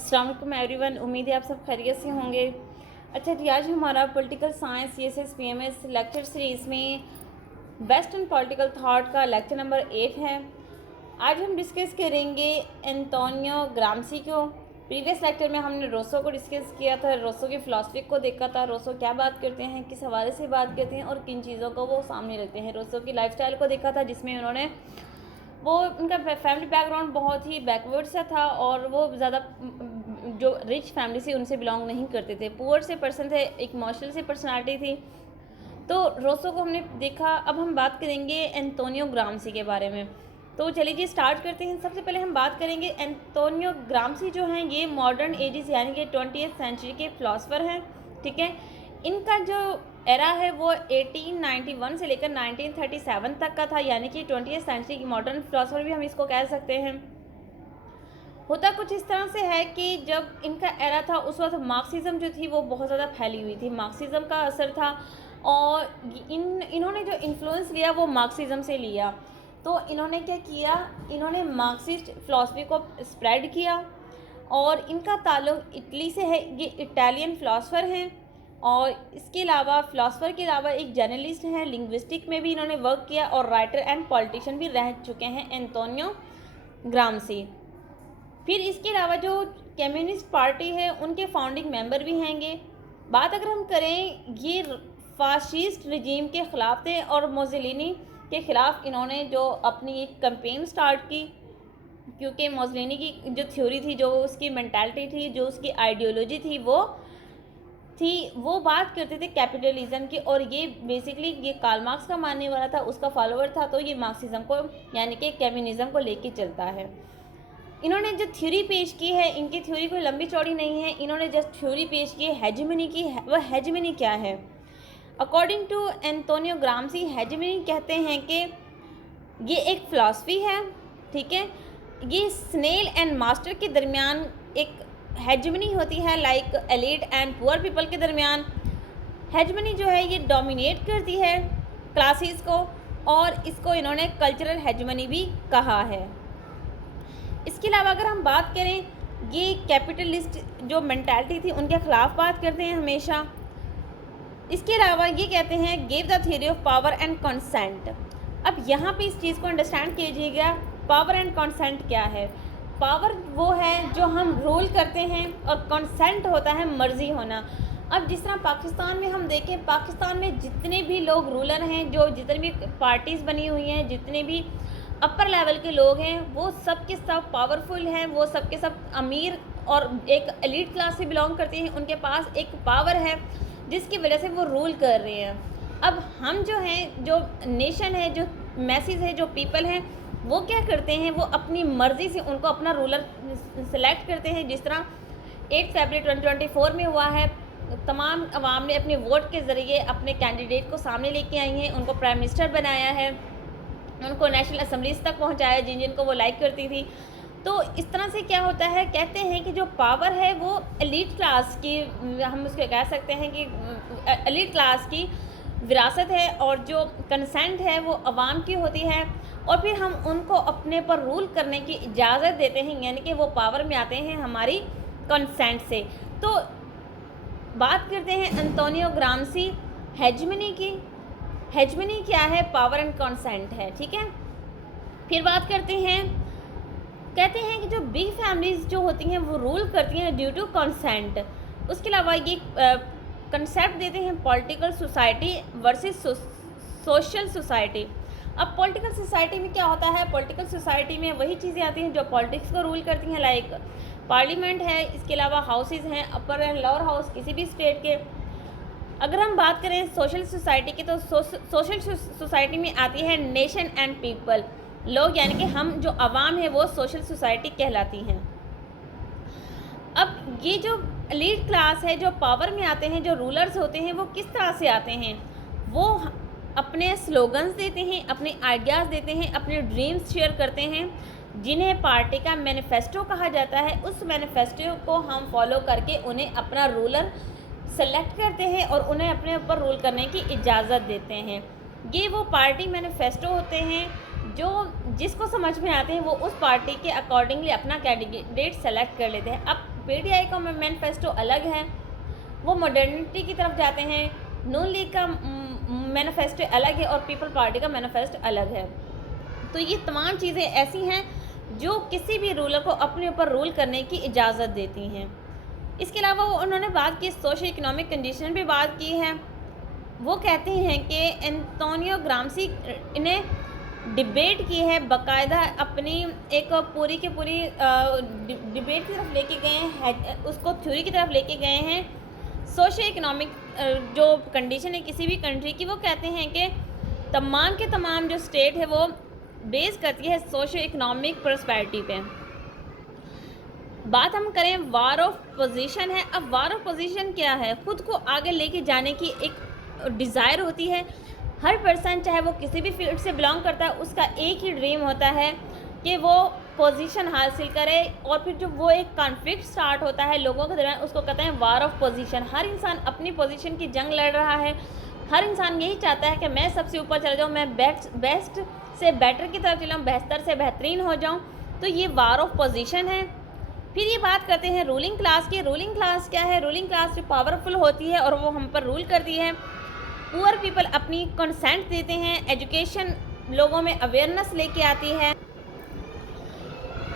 अस्सलाम वालेकुम एवरीवन। उम्मीद है आप सब खैरियत से होंगे। अच्छा जी, आज हमारा political science CSS PMS lecture series में वेस्टर्न पॉलिटिकल थॉट का लेक्चर नंबर 8 है। आज हम डिस्कस करेंगे एंटोनियो ग्राम्सी को। प्रीवियस लेक्चर में हमने रोसो को डिस्कस किया था, रोसो की फ़िलासफ़ी को देखा था, रोसो क्या बात करते हैं, किस हवाले से बात करते हैं और किन चीज़ों को वो सामने रखते हैं। रोसो की लाइफस्टाइल को देखा था, जिसमें उन्होंने उनका फैमिली बैकग्राउंड बहुत ही बैकवर्ड सा था और वो ज़्यादा जो रिच फैमिली से उनसे बिलोंग नहीं करते थे, पुअर से पर्सन थे, एक इमोशनल से पर्सनालिटी थी। तो रोसो को हमने देखा। अब हम बात करेंगे एंटोनियो ग्राम्सी के बारे में। तो चलिए जी स्टार्ट करते हैं। सबसे पहले हम बात करेंगे एंटोनियो ग्राम्सी जो हैं, ये मॉडर्न एजेस यानी कि 20th सेंचुरी के फ़िलासफ़र हैं। ठीक है, इनका जो एरा है वो 1891 से लेकर 1937 तक का था, यानी कि 20th सेंचुरी की मॉडर्न फ़िलासफ़र भी हम इसको कह सकते हैं। होता कुछ इस तरह से है कि जब इनका एरा था उस वक्त मार्क्सिज़म जो थी वो बहुत ज़्यादा फैली हुई थी, मार्क्सिज़म का असर था और इन्होंने जो इन्फ्लुएंस लिया वो मार्क्सिज़म से लिया। तो इन्होंने क्या किया, इन्होंने मार्क्सिस्ट फ़िलासफ़ी को स्प्रेड किया और इनका ताल्लुक़ इटली से है। ये इटालियन फ़िलासफ़र हैं और इसके अलावा फ़िलासफ़र के अलावा एक जर्नलिस्ट हैं, लिंग्विस्टिक में भी इन्होंने वर्क किया और राइटर एंड पॉलिटिशियन भी रह चुके हैं एंटोनियो ग्राम्सी। फिर इसके अलावा जो कम्युनिस्ट पार्टी है उनके फाउंडिंग मेंबर भी हैंगे। बात अगर हम करें, ये फाशिस्ट रजीम के ख़िलाफ़ थे और मोसोलिनी के ख़िलाफ़ इन्होंने जो अपनी एक कैंपेन स्टार्ट की, क्योंकि मोसोलिनी की जो थ्योरी थी, जो उसकी मेंटालिटी थी, जो उसकी आइडियोलॉजी थी, वो बात करते थे कैपिटलिज्म की और ये बेसिकली ये कार्ल मार्क्स का मानने वाला था, उसका फॉलोअर था। तो ये मार्क्सिज्म को यानी कि कम्युनिज्म को लेके चलता है। इन्होंने जो थ्योरी पेश की है, इनकी थ्योरी कोई लंबी चौड़ी नहीं है, इन्होंने जस्ट थ्योरी पेश की है हेजेमनी की। वह हेजेमनी क्या है? According to Antonio Gramsci, hegemony कहते हैं कि ये एक फ़िलासफ़ी है। ठीक है, ये स्नेल एंड मास्टर के दरमियान एक हेजेमनी होती है, like elite and poor people के दरमियान। हेजेमनी जो है ये डोमिनेट करती है क्लासेस को और इसको इन्होंने कल्चरल हेजेमनी भी कहा है। इसके अलावा अगर हम बात करें, ये कैपिटलिस्ट जो मेंटालिटी थी उनके ख़िलाफ़ बात करते हैं हमेशा। इसके अलावा ये कहते हैं give the theory of power and consent. अब यहाँ पे इस चीज़ को अंडरस्टैंड कीजिएगा, पावर एंड कंसेंट क्या है। पावर वो है जो हम रूल करते हैं और कंसेंट होता है मर्ज़ी होना। अब जिस तरह पाकिस्तान में हम देखें, पाकिस्तान में जितने भी लोग रूलर हैं, जो जितनी भी पार्टीज़ बनी हुई हैं, जितने भी अपर लेवल के लोग हैं, वो सब के सब पावरफुल हैं, वो सब के सब अमीर और एक एलीट क्लास से बिलोंग करते हैं। उनके पास एक पावर है जिसकी वजह से वो रूल कर रहे हैं। अब हम जो हैं, जो नेशन है, जो मैसेज है, जो पीपल हैं, वो क्या करते हैं, वो अपनी मर्ज़ी से उनको अपना रूलर सेलेक्ट करते हैं। जिस तरह 8 फरवरी 2024 में हुआ है, तमाम अवाम ने अपने वोट के ज़रिए अपने कैंडिडेट को सामने लेके आई हैं, उनको प्राइम मिनिस्टर बनाया है, उनको नेशनल असम्बलीज तक पहुंचाया जिनको वो लाइक करती थी। तो इस तरह से क्या होता है, कहते हैं कि जो पावर है वो एलीट क्लास की, हम उसको कह सकते हैं कि एलीट क्लास की विरासत है और जो कंसेंट है वो अवाम की होती है और फिर हम उनको अपने पर रूल करने की इजाज़त देते हैं, यानी कि वो पावर में आते हैं हमारी कंसेंट से। तो बात करते हैं एंटोनियो ग्राम्सी हेजेमनी की। हेजेमनी क्या है? पावर एंड कंसेंट है। ठीक है, फिर बात करते हैं, कहते हैं कि जो बिग फैमिलीज जो होती हैं वो रूल करती हैं ड्यू टू कंसेंट। उसके अलावा ये कंसेप्ट देते हैं political society versus social society. अब पॉलिटिकल सोसाइटी में क्या होता है, पॉलिटिकल सोसाइटी में वही चीज़ें आती हैं जो पॉलिटिक्स को रूल करती हैं, लाइक पार्लियामेंट है, इसके अलावा हाउसेज हैं, अपर एंड लोअर हाउस किसी भी स्टेट के। अगर हम बात करें सोशल सोसाइटी की, तो सोशल सोसाइटी में आती है नेशन एंड पीपल, लोग, यानी कि हम जो अवाम है वो सोशल सोसाइटी कहलाती हैं। अब ये जो एलीट क्लास है, जो पावर में आते हैं, जो रूलर्स होते हैं, वो किस तरह से आते हैं, वो अपने स्लोगन्स देते हैं, अपने आइडियाज़ देते हैं, अपने ड्रीम्स शेयर करते हैं, जिन्हें पार्टी का मैनिफेस्टो कहा जाता है। उस मैनिफेस्टो को हम फॉलो करके उन्हें अपना रूलर सेलेक्ट करते हैं और उन्हें अपने ऊपर रूल करने की इजाज़त देते हैं। ये वो पार्टी मैनिफेस्टो होते हैं जो जिसको समझ में आते हैं वो उस पार्टी के अकॉर्डिंगली अपना कैंडिडेट सेलेक्ट कर लेते हैं। अब पीटीआई का मैनिफेस्टो अलग है, वो मॉडर्निटी की तरफ जाते हैं। नून लीग का मैनिफेस्टो अलग है और पीपल पार्टी का मैनिफेस्टो अलग है। तो ये तमाम चीज़ें ऐसी हैं जो किसी भी रूलर को अपने ऊपर रूल करने की इजाज़त देती हैं। इसके अलावा उन्होंने बात की सोशो इकोनॉमिक कंडीशन भी बात की है। वो कहते हैं कि एंटोनियो ग्राम्सी ने डिबेट की है, बाकायदा अपनी एक पूरी की पूरी डिबेट की तरफ लेके गए हैं, उसको थ्योरी की तरफ लेके गए हैं। सोशो इकोनॉमिक जो कंडीशन है किसी भी कंट्री की, वो कहते हैं कि तमाम के तमाम जो स्टेट है वो बेस करती है सोशो इकोनॉमिक प्रॉस्पेरिटी पे। बात हम करें वार ऑफ पोजीशन है। अब वार ऑफ पोजीशन क्या है? खुद को आगे लेके जाने की एक डिज़ायर होती है। हर पर्सन चाहे वो किसी भी फील्ड से बिलोंग करता है, उसका एक ही ड्रीम होता है कि वो पोजीशन हासिल करे, और फिर जो वो एक कॉन्फ्लिक्ट स्टार्ट होता है लोगों के दरमियान, उसको कहते हैं वार ऑफ पोजीशन। हर इंसान अपनी पोजीशन की जंग लड़ रहा है। हर इंसान यही चाहता है कि मैं सबसे ऊपर चला जाऊँ, मैं बेस्ट से बेटर की तरफ चलाऊँ, बेहतर से बेहतरीन हो जाऊँ। तो ये वार ऑफ पोजीशन है। फिर ये बात करते हैं रूलिंग क्लास की। रूलिंग क्लास क्या है? रूलिंग क्लास जो पावरफुल होती है और वो हम पर रूल करती है। पुअर पीपल अपनी कंसेंट देते हैं, एजुकेशन लोगों में अवेयरनेस लेके आती है,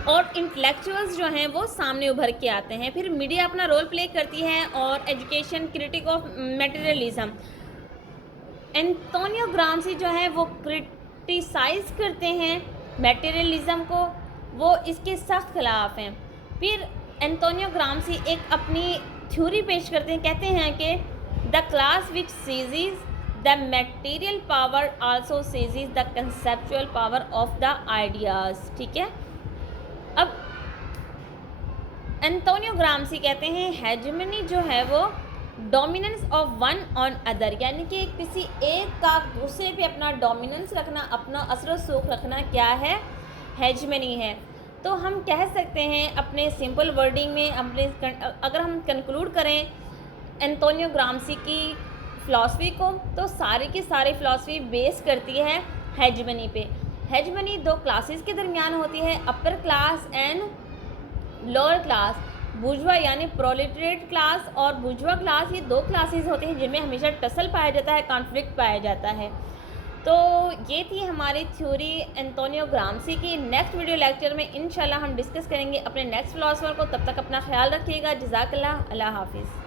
और इंटेलेक्चुअल्स जो हैं वो सामने उभर के आते हैं। फिर मीडिया अपना रोल प्ले करती है, और education critic of materialism. Antonio Gramsci जो है वो क्रिटिसाइज़ करते हैं मटेरियलिज्म को, वो इसके सख्त खिलाफ हैं। फिर एंटोनियो ग्राम्सी एक अपनी थ्योरी पेश करते हैं, कहते हैं कि the class which seizes the material power also seizes the conceptual power of the ideas. ठीक है। अब एंटोनियो ग्राम्सी कहते हैं हेजेमनी जो है वो dominance of one on other, यानी कि किसी एक का दूसरे पे अपना डोमिनेंस रखना, अपना असर व सूख रखना क्या है? हेजेमनी है। तो हम कह सकते हैं अपने सिंपल वर्डिंग में, अगर हम कंक्लूड करें एंटोनियो ग्राम्सी की फ़िलासफ़ी को, तो सारी की सारी फ़िलासफ़ी बेस करती है हेजेमनी पे। हेजेमनी दो क्लासेस के दरमियान होती है, upper class and lower class. Bourgeois यानी प्रोलेटरिएट क्लास और बुर्जुआ क्लास, ये दो क्लासेस होती हैं जिनमें हमेशा टसल पाया जाता है, कॉन्फ्लिक्ट पाया जाता है। तो ये थी हमारी थ्योरी एंटोनियो ग्राम्सी की। नेक्स्ट वीडियो लेक्चर में इंशाल्लाह हम डिस्कस करेंगे अपने नेक्स्ट फिलोसोफर को। तब तक अपना ख्याल रखिएगा। जज़ाकल्लाह, अल्लाह हाफिज़।